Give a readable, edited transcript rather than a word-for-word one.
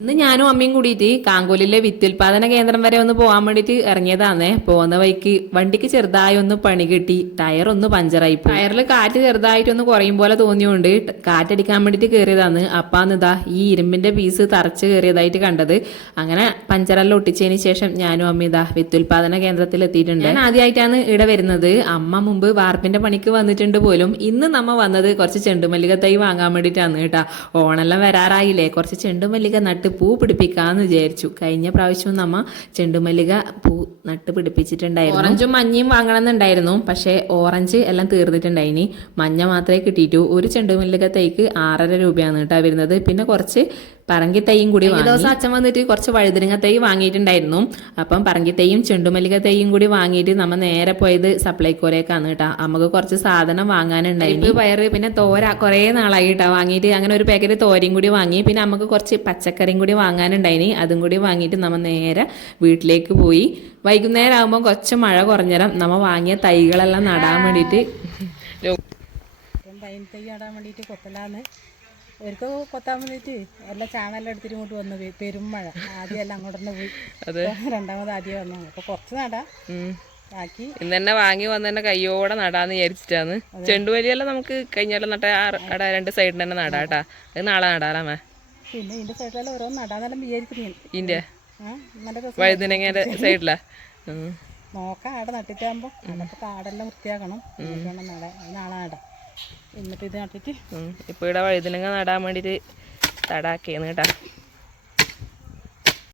ഇന്ന് ഞാനും അമ്മയും കൂടിയിട്ട് കാങ്കോലിലെ വിത്തുൽപാദന കേന്ദ്രം വരെ ഒന്ന് പോകാൻ വേണ്ടിയിട്ട് ഇറങ്ങിയതാന്നേ. പോകുന്ന വഴിക്ക് വണ്ടിക്ക് ചെറുതായി ഒന്ന് പണി കിട്ടി, ടയർ ഒന്ന് പഞ്ചറായി. ടയറിൽ കാറ്റ് ചെറുതായിട്ടൊന്ന് കുറയും പോലെ തോന്നിയോണ്ട് കാറ്റടിക്കാൻ വേണ്ടിയിട്ട് കയറിയതാന്ന്. അപ്പാന്നിതാ ഈ ഇരുമ്പിന്റെ പീസ് തറച്ച് കയറിയതായിട്ട് കണ്ടത്. അങ്ങനെ പഞ്ചറെല്ലാം ഒട്ടിച്ചതിന് ശേഷം ഞാനും അമ്മ ഇതാ വിത്തുൽപാദന കേന്ദ്രത്തിൽ എത്തിയിട്ടുണ്ട്. ഞാൻ ആദ്യമായിട്ടാണ് ഇവിടെ വരുന്നത്. അമ്മ മുമ്പ് വാർപ്പിന്റെ പണിക്ക് വന്നിട്ടുണ്ട് പോലും. ഇന്ന് നമ്മ വന്നത് കുറച്ച് ചെണ്ടുമല്ലിക തൈ വാങ്ങാൻ വേണ്ടിയിട്ടാണ് കേട്ടാ. ഓണെല്ലാം വരാറായില്ലേ, കുറച്ച് ചെണ്ടുമല്ലിക നട്ട് പൂ പിടിപ്പിക്കാന്ന് വിചാരിച്ചു. കഴിഞ്ഞ പ്രാവശ്യം നമ്മ ചെണ്ടുമല്ലിക പൂ നട്ട് പിടിപ്പിച്ചിട്ടുണ്ടായിരുന്നു. ഓറഞ്ചും മഞ്ഞയും വാങ്ങണമെന്നുണ്ടായിരുന്നു, പക്ഷേ ഓറഞ്ച് എല്ലാം തീർന്നിട്ടുണ്ടായിനി. മഞ്ഞ മാത്രമേ കിട്ടിയിട്ടു. ഒരു ചെണ്ടുമല്ലിക തൈക്ക് 6.5 രൂപയാണ് കേട്ടോ വരുന്നത്. പിന്നെ കുറച്ച് പറങ്കി തൈയും കൂടി വാങ്ങി. ദിവസം അച്ഛൻ വന്നിട്ട് കുറച്ച് വഴുതിനങ്ങ തൈ വാങ്ങിയിട്ടുണ്ടായിരുന്നു. അപ്പം പറങ്കി തൈയും ചെണ്ടുമല്ലിക തൈയും കൂടി വാങ്ങിയിട്ട് നമ്മൾ നേരെ പോയത് സപ്ലൈക്കോലേക്കാണ് കേട്ടോ. നമുക്ക് കുറച്ച് സാധനം വാങ്ങാനുണ്ടായിരുന്നു. പയറ് പിന്നെ തോര കുറേ നാളായി കേട്ടോ വാങ്ങിയിട്ട്. അങ്ങനെ ഒരു പാക്കറ്റ് തോരയും കൂടി വാങ്ങി. പിന്നെ നമുക്ക് കുറച്ച് പച്ചക്കറിയും കൂടി വാങ്ങാനുണ്ടായിനി. അതും കൂടി വാങ്ങിയിട്ട് നമ്മൾ നേരെ വീട്ടിലേക്ക് പോയി. വൈകുന്നേരം ആകുമ്പോൾ കുറച്ച് മഴ കുറഞ്ഞേരം നമ്മൾ വാങ്ങിയ തൈകളെല്ലാം നടാൻ വേണ്ടിയിട്ട് തൈ നടാൻ വേണ്ടിയിട്ട് കൊത്തലാന്ന് ഒരിക്കൽ കൊത്താൻ വേണ്ടിയിട്ട് എല്ലാം ചാണെല്ലാം എടുത്തിട്ട് ഇങ്ങോട്ട് വന്നു. പെരുമഴ ആദ്യം എല്ലാം അങ്ങോട്ട് തന്നെ പോയി. രണ്ടാമത് ആദ്യം വന്നു. അപ്പൊ കുറച്ച് നടാ ബാക്കി ഇന്ന് തന്നെ വാങ്ങി വന്ന് തന്നെ കയ്യോടെ നടാന്ന് വിചാരിച്ചിട്ടാണ്. ചെണ്ടുമല്ലിയെല്ലാം നമുക്ക് കഴിഞ്ഞാലും നട്ട രണ്ട് സൈഡിൽ തന്നെ നടാട്ടാ. അത് നാളെ നടാലാമേ. പിന്നെ ഇതിന്റെ സൈഡിലെല്ലാം ഓരോന്ന് നടാന്നെല്ലാം വിചാരിക്കുന്നു. ഇതിന്റെ വഴുതിനങ്ങയുടെ സൈഡിലാ നോക്കാം. ആടെ നട്ടിട്ടാകുമ്പോ അതിനകത്ത് കാടെല്ലാം വൃത്തിയാക്കണം. നാളെ നടാം. എന്നിട്ട് ഇത് നട്ടിട്ട് ഇപ്പൊ ഇവിടെ വഴുതിനങ്ങ നടാൻ വേണ്ടിട്ട് തടാക്കിയാണ് കേട്ടാ.